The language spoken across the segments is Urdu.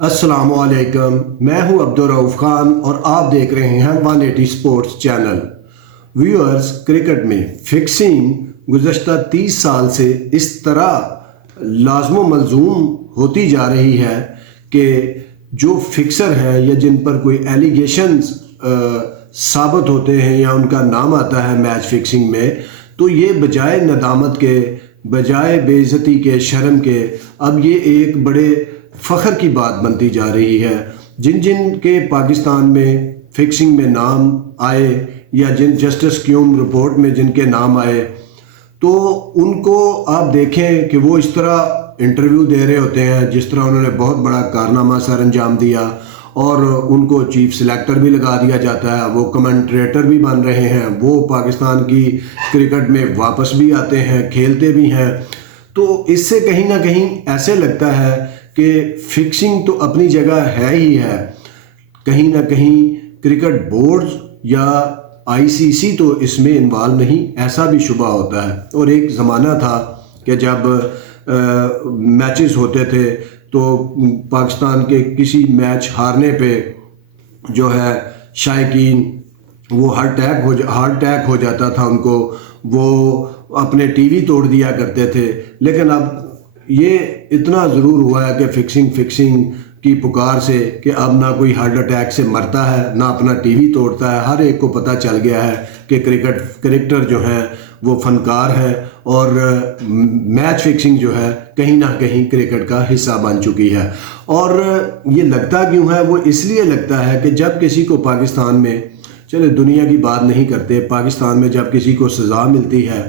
السلام علیکم، میں ہوں عبدالرؤف خان اور آپ دیکھ رہے ہیں 180 سپورٹس چینل۔ ویورز، کرکٹ میں فکسنگ گزشتہ 30 سال سے اس طرح لازم و ملزوم ہوتی جا رہی ہے کہ جو فکسر ہیں یا جن پر کوئی ایلیگیشنز ثابت ہوتے ہیں یا ان کا نام آتا ہے میچ فکسنگ میں، تو یہ بجائے ندامت کے، بجائے بے عزتی کے، شرم کے، اب یہ ایک بڑے فخر کی بات بنتی جا رہی ہے۔ جن جن کے پاکستان میں فکسنگ میں نام آئے یا جن جسٹس کیوم رپورٹ میں جن کے نام آئے، تو ان کو آپ دیکھیں کہ وہ اس طرح انٹرویو دے رہے ہوتے ہیں جس طرح انہوں نے بہت بڑا کارنامہ سر انجام دیا، اور ان کو چیف سلیکٹر بھی لگا دیا جاتا ہے، وہ کمنٹریٹر بھی بن رہے ہیں، وہ پاکستان کی کرکٹ میں واپس بھی آتے ہیں، کھیلتے بھی ہیں۔ تو اس سے کہیں نہ کہیں ایسے لگتا ہے کہ فکسنگ تو اپنی جگہ ہے ہی ہے، کہیں نہ کہیں کرکٹ بورڈز یا آئی سی سی تو اس میں انوالو نہیں، ایسا بھی شبہ ہوتا ہے۔ اور ایک زمانہ تھا کہ جب میچز ہوتے تھے تو پاکستان کے کسی میچ ہارنے پہ جو ہے شائقین وہ ہارٹ اٹیک ہو جاتا تھا، ان کو وہ اپنے ٹی وی توڑ دیا کرتے تھے۔ لیکن اب یہ اتنا ضرور ہوا ہے کہ فکسنگ کی پکار سے کہ اب نہ کوئی ہارٹ اٹیک سے مرتا ہے، نہ اپنا ٹی وی توڑتا ہے۔ ہر ایک کو پتہ چل گیا ہے کہ کرکٹر جو ہیں وہ فنکار ہے، اور میچ فکسنگ جو ہے کہیں نہ کہیں کرکٹ کا حصہ بن چکی ہے۔ اور یہ لگتا کیوں ہے؟ وہ اس لیے لگتا ہے کہ جب کسی کو پاکستان میں، چلے دنیا کی بات نہیں کرتے، پاکستان میں جب کسی کو سزا ملتی ہے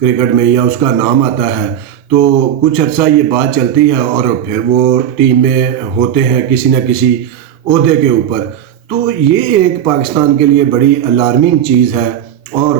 کرکٹ میں یا اس کا نام آتا ہے تو کچھ عرصہ یہ بات چلتی ہے اور پھر وہ ٹیم میں ہوتے ہیں کسی نہ کسی عہدے کے اوپر۔ تو یہ ایک پاکستان کے لیے بڑی الارمنگ چیز ہے، اور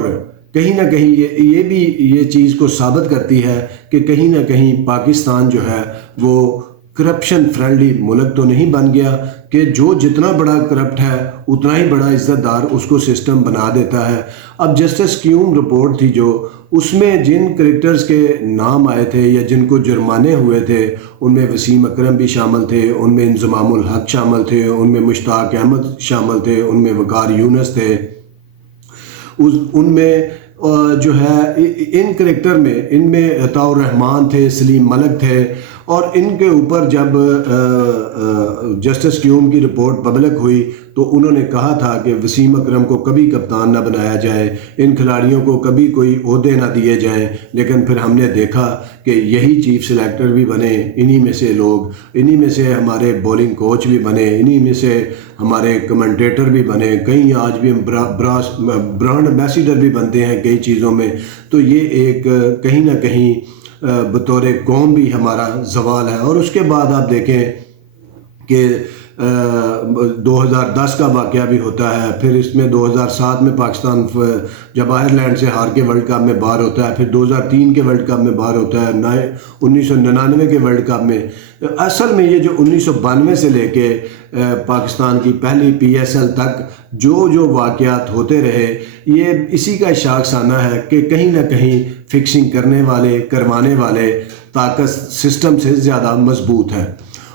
کہیں نہ کہیں یہ بھی یہ چیز کو ثابت کرتی ہے کہ کہیں نہ کہیں پاکستان جو ہے وہ کرپشن فرینڈلی ملک تو نہیں بن گیا، کہ جو جتنا بڑا کرپٹ ہے اتنا ہی بڑا عزت دار اس کو سسٹم بنا دیتا ہے۔ اب جسٹس کیوم رپورٹ تھی جو، اس میں جن کرکٹرز کے نام آئے تھے یا جن کو جرمانے ہوئے تھے، ان میں وسیم اکرم بھی شامل تھے، ان میں انضمام الحق شامل تھے، ان میں مشتاق احمد شامل تھے، ان میں وقار یونس تھے، ان میں جو ہے ان کرکٹر میں ان میں عطاء الرحمان تھے، سلیم ملک تھے۔ اور ان کے اوپر جب جسٹس کیوم کی رپورٹ پبلک ہوئی تو انہوں نے کہا تھا کہ وسیم اکرم کو کبھی کپتان نہ بنایا جائے، ان کھلاڑیوں کو کبھی کوئی عہدے نہ دیے جائیں۔ لیکن پھر ہم نے دیکھا کہ یہی چیف سلیکٹر بھی بنے، انہی میں سے لوگ، انہی میں سے ہمارے بولنگ کوچ بھی بنے، انہی میں سے ہمارے کمنٹیٹر بھی بنے، کئی آج بھی برانڈ ایمبیسیڈر بھی بنتے ہیں کئی چیزوں میں۔ تو یہ ایک کہیں نہ کہیں بطور قوم بھی ہمارا زوال ہے۔ اور اس کے بعد آپ دیکھیں کہ 2010 کا واقعہ بھی ہوتا ہے، پھر اس میں 2007 میں پاکستان جب آئرلینڈ سے ہار کے ورلڈ کپ میں باہر ہوتا ہے، پھر 2003 کے ورلڈ کپ میں باہر ہوتا ہے، 1999 کے ورلڈ کپ میں۔ اصل میں یہ جو 1992 سے لے کے پاکستان کی پہلی پی ایس ایل تک جو واقعات ہوتے رہے، یہ اسی کا شاخسانہ ہے کہ کہیں نہ کہیں فکسنگ کرنے والے، کروانے والے طاقت سسٹم سے زیادہ مضبوط ہے،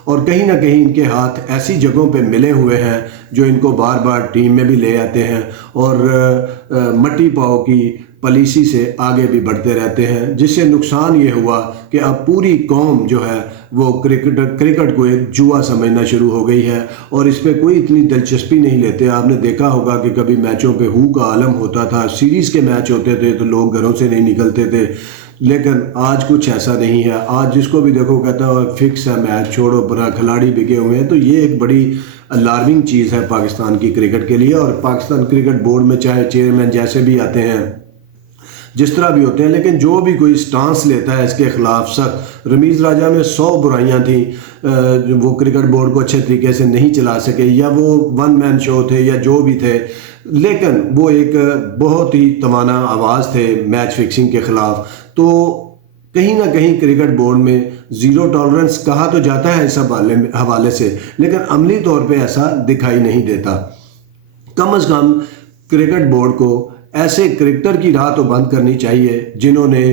اور کہیں نہ کہیں ان کے ہاتھ ایسی جگہوں پہ ملے ہوئے ہیں جو ان کو بار بار ٹیم میں بھی لے آتے ہیں، اور مٹی پاؤ کی پالیسی سے آگے بھی بڑھتے رہتے ہیں، جس سے نقصان یہ ہوا کہ اب پوری قوم جو ہے وہ کرکٹ کو ایک جوا سمجھنا شروع ہو گئی ہے، اور اس پہ کوئی اتنی دلچسپی نہیں لیتے۔ آپ نے دیکھا ہوگا کہ کبھی میچوں پہ ہو کا عالم ہوتا تھا، سیریز کے میچ ہوتے تھے تو لوگ گھروں سے نہیں نکلتے تھے، لیکن آج کچھ ایسا نہیں ہے۔ آج جس کو بھی دیکھو کہتا ہے فکس ہے میچ، چھوڑو برا، کھلاڑی بکے ہوئے ہیں۔ تو یہ ایک بڑی الارمنگ چیز ہے پاکستان کی کرکٹ کے لیے، اور پاکستان کرکٹ بورڈ میں چاہے چیئرمین جیسے بھی آتے ہیں، جس طرح بھی ہوتے ہیں، لیکن جو بھی کوئی سٹانس لیتا ہے اس کے خلاف سخت۔ رمیز راجہ میں 100 برائیاں تھیں، وہ کرکٹ بورڈ کو اچھے طریقے سے نہیں چلا سکے، یا وہ ون مین شو تھے یا جو بھی تھے، لیکن وہ ایک بہت ہی توانا آواز تھے میچ فکسنگ کے خلاف۔ تو کہیں نہ کہیں کرکٹ بورڈ میں زیرو ٹالرنس کہا تو جاتا ہے اس حوالے سے، لیکن عملی طور پہ ایسا دکھائی نہیں دیتا۔ کم از کم کرکٹ بورڈ کو ایسے کرکٹر کی راہ تو بند کرنی چاہیے جنہوں نے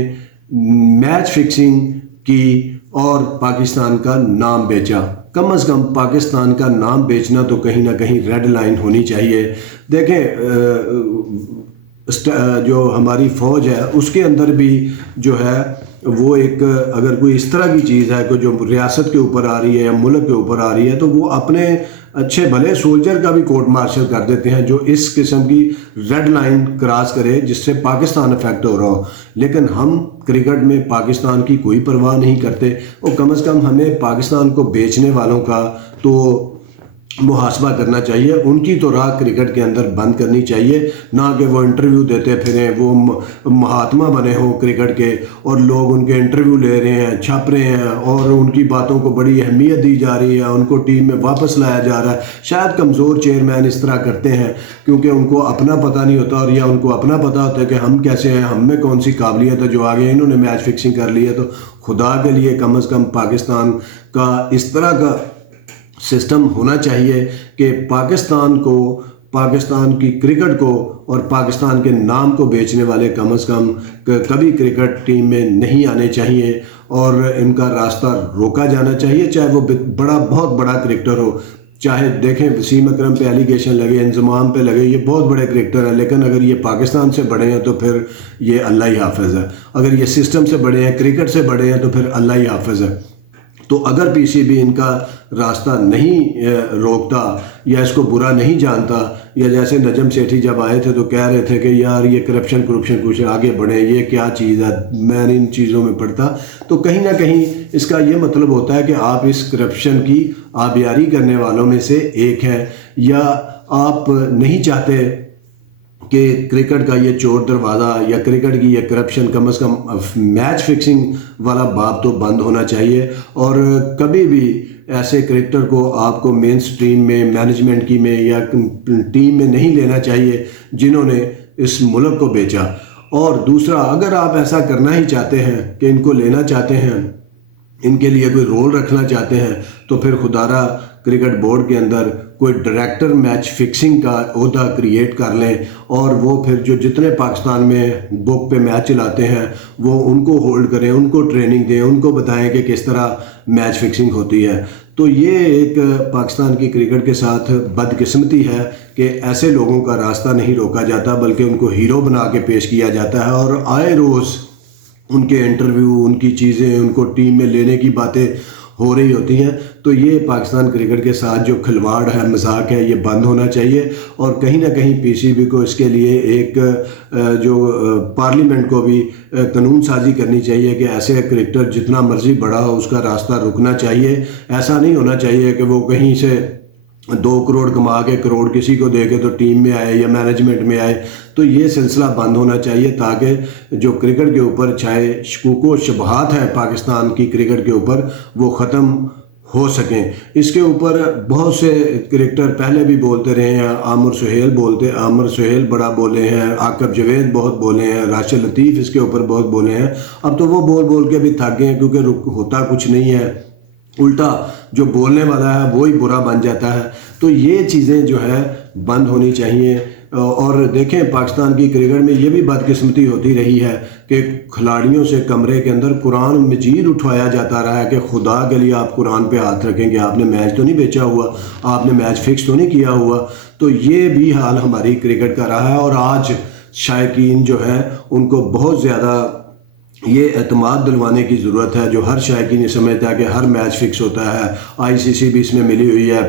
میچ فکسنگ کی اور پاکستان کا نام بیچا۔ کم از کم پاکستان کا نام بیچنا تو کہیں نہ کہیں ریڈ لائن ہونی چاہیے. دیکھیں جو ہماری فوج ہے اس کے اندر بھی جو ہے وہ ایک اگر کوئی اس طرح کی چیز ہے کہ جو ریاست کے اوپر آ رہی ہے یا ملک کے اوپر آ رہی ہے تو وہ اپنے اچھے بھلے سولجر کا بھی کورٹ مارشل کر دیتے ہیں جو اس قسم کی ریڈ لائن کراس کرے جس سے پاکستان افیکٹ ہو رہا ہو. لیکن ہم کرکٹ میں پاکستان کی کوئی پرواہ نہیں کرتے. اور کم از کم ہمیں پاکستان کو بیچنے والوں کا تو محاسبہ کرنا چاہیے. ان کی تو راہ کرکٹ کے اندر بند کرنی چاہیے, نہ کہ وہ انٹرویو دیتے پھریں, وہ مہاتما بنے ہوں کرکٹ کے اور لوگ ان کے انٹرویو لے رہے ہیں, چھپ رہے ہیں اور ان کی باتوں کو بڑی اہمیت دی جا رہی ہے, ان کو ٹیم میں واپس لایا جا رہا ہے. شاید کمزور چیئرمین اس طرح کرتے ہیں کیونکہ ان کو اپنا پتہ نہیں ہوتا, اور یا ان کو اپنا پتہ ہوتا ہے کہ ہم کیسے ہیں, ہم میں کون سی قابلیت ہے جو آگے انہوں نے میچ فکسنگ کر لی ہے. تو خدا کے لیے کم از کم پاکستان کا اس طرح کا سسٹم ہونا چاہیے کہ پاکستان کی کرکٹ کو اور پاکستان کے نام کو بیچنے والے کم از کم کبھی کرکٹ ٹیم میں نہیں آنے چاہیے اور ان کا راستہ روکا جانا چاہیے, چاہے وہ بہت بڑا کرکٹر ہو. چاہے دیکھیں وسیم اکرم پہ ایلیگیشن لگے, انضمام پہ لگے, یہ بہت بڑے کرکٹر ہیں, لیکن اگر یہ پاکستان سے بڑے ہیں تو پھر یہ اللہ ہی حافظ ہے. اگر یہ سسٹم سے بڑے ہیں, کرکٹ سے بڑے ہیں تو پھر اللہ ہی حافظ ہے. تو اگر پی سی بی ان کا راستہ نہیں روکتا یا اس کو برا نہیں جانتا, یا جیسے نجم سیٹھی جب آئے تھے تو کہہ رہے تھے کہ یار یہ کرپشن کچھ آگے بڑھیں, یہ کیا چیز ہے, میں ان چیزوں میں پڑھتا, تو کہیں نہ کہیں اس کا یہ مطلب ہوتا ہے کہ آپ اس کرپشن کی آبیاری کرنے والوں میں سے ایک ہیں, یا آپ نہیں چاہتے کہ کرکٹ کا یہ چور دروازہ یا کرکٹ کی یہ کرپشن کم از کم میچ فکسنگ والا باب تو بند ہونا چاہیے. اور کبھی بھی ایسے کرکٹر کو آپ کو مین سٹریم میں, مینجمنٹ کی میں یا ٹیم میں نہیں لینا چاہیے جنہوں نے اس ملک کو بیچا. اور دوسرا, اگر آپ ایسا کرنا ہی چاہتے ہیں کہ ان کو لینا چاہتے ہیں, ان کے لیے کوئی رول رکھنا چاہتے ہیں, تو پھر خدارہ کرکٹ بورڈ کے اندر کوئی ڈائریکٹر میچ فکسنگ کا عہدہ کریٹ کر لیں, اور وہ پھر جو جتنے پاکستان میں بک پہ میچ چلاتے ہیں وہ ان کو ہولڈ کریں, ان کو ٹریننگ دیں, ان کو بتائیں کہ کس طرح میچ فکسنگ ہوتی ہے. تو یہ ایک پاکستان کی کرکٹ کے ساتھ بدقسمتی ہے کہ ایسے لوگوں کا راستہ نہیں روکا جاتا بلکہ ان کو ہیرو بنا کے پیش کیا جاتا ہے, اور آئے روز ان کے انٹرویو, ان کی چیزیں, ان کو ٹیم میں لینے کی باتیں ہو رہی ہوتی ہیں. تو یہ پاکستان کرکٹ کے ساتھ جو کھلواڑ ہے, مذاق ہے, یہ بند ہونا چاہیے. اور کہیں نہ کہیں پی سی بی کو اس کے لیے ایک جو پارلیمنٹ کو بھی قانون سازی کرنی چاہیے کہ ایسے کرکٹر جتنا مرضی بڑا ہو اس کا راستہ رکنا چاہیے. ایسا نہیں ہونا چاہیے کہ وہ کہیں سے 2 کروڑ کما کے کروڑ کسی کو دے کے تو ٹیم میں آئے یا مینجمنٹ میں آئے. تو یہ سلسلہ بند ہونا چاہیے تاکہ جو کرکٹ کے اوپر چھائے شکوک و شبہات ہیں پاکستان کی کرکٹ کے اوپر وہ ختم ہو سکیں. اس کے اوپر بہت سے کرکٹر پہلے بھی بولتے رہے ہیں. عامر سہیل بڑا بولے ہیں, عاقب جاوید بہت بولے ہیں, راشد لطیف اس کے اوپر بہت بولے ہیں. اب تو وہ بول کے بھی تھک گئے ہیں کیونکہ ہوتا کچھ نہیں ہے, الٹا جو بولنے والا ہے وہی برا بن جاتا ہے. تو یہ چیزیں جو ہے بند ہونی چاہیے. اور دیکھیں پاکستان کی کرکٹ میں یہ بھی بدقسمتی ہوتی رہی ہے کہ کھلاڑیوں سے کمرے کے اندر قرآن مجید اٹھوایا جاتا رہا ہے کہ خدا کے لیے آپ قرآن پہ ہاتھ رکھیں کہ آپ نے میچ تو نہیں بیچا ہوا, آپ نے میچ فکس تو نہیں کیا ہوا. تو یہ بھی حال ہماری کرکٹ کا رہا ہے. اور آج شائقین جو ہیں ان کو بہت زیادہ یہ اعتماد دلوانے کی ضرورت ہے, جو ہر شائقین یہ سمجھتا ہے کہ ہر میچ فکس ہوتا ہے, آئی سی سی بھی اس میں ملی ہوئی ہے,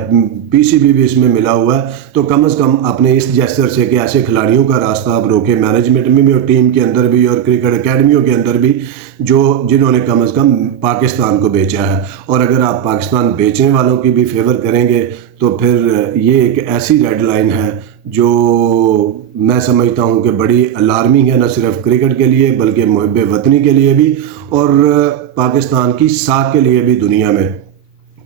پی سی بی بھی اس میں ملا ہوا ہے. تو کم از کم اپنے اس جیسر سے کہ ایسے کھلاڑیوں کا راستہ اب روکے, مینجمنٹ میں بھی اور ٹیم کے اندر بھی اور کرکٹ اکیڈمیوں کے اندر بھی, جنہوں نے کم از کم پاکستان کو بیچا ہے. اور اگر آپ پاکستان بیچنے والوں کی بھی فیور کریں گے تو پھر یہ ایک ایسی ریڈ لائن ہے جو میں سمجھتا ہوں کہ بڑی الارمنگ ہے, نہ صرف کرکٹ کے لیے بلکہ محب وطنی کے لیے بھی اور پاکستان کی ساکھ کے لیے بھی دنیا میں.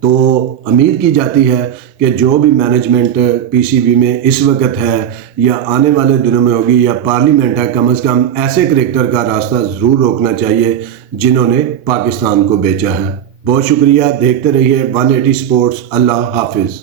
تو امید کی جاتی ہے کہ جو بھی مینجمنٹ پی سی بی میں اس وقت ہے یا آنے والے دنوں میں ہوگی یا پارلیمنٹ ہے, کم از کم ایسے کرکٹر کا راستہ ضرور روکنا چاہیے جنہوں نے پاکستان کو بیچا ہے. بہت شکریہ, دیکھتے رہیے 180 سپورٹس. اللہ حافظ.